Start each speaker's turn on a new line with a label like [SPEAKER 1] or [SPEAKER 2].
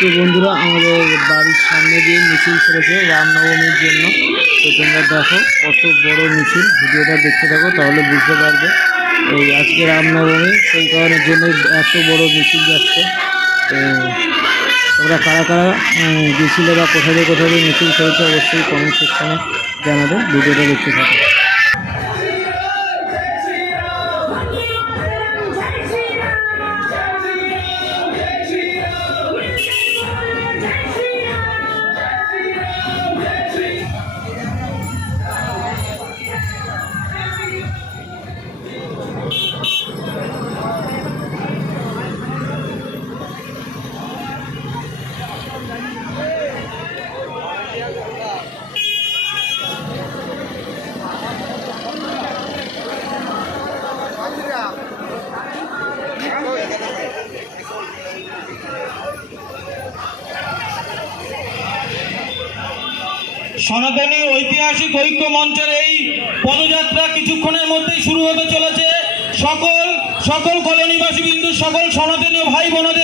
[SPEAKER 1] তো বন্ধুরা, আমাদের বাড়ির সামনে দিয়ে মিছিল ছেড়েছে রামনবমীর জন্য। তো তোমরা দেখো কত বড় মিছিল। ভিডিওটা দেখতে থাকো, তাহলে বুঝতে পারবে এই আজকে রামনবমী, সেই কারণের জন্য এত বড় মিছিল যাচ্ছে। তো তোমরা কারা কারা গেছিলে বা কোথা দিয়ে কোথা মিছিল করেছে অবশ্যই কমেন্ট সেকশানে জানাবে। ভিডিওটা দেখতে থাকো।
[SPEAKER 2] সনাতনী ঐতিহাসিক ঐক্য মঞ্চের এই পদযাত্রা কিছুক্ষণের মধ্যেই শুরু হতে চলেছে। সকল সকল কলোনিবাসী বিন্দু সকল সনাতনীয় ভাই বোনদের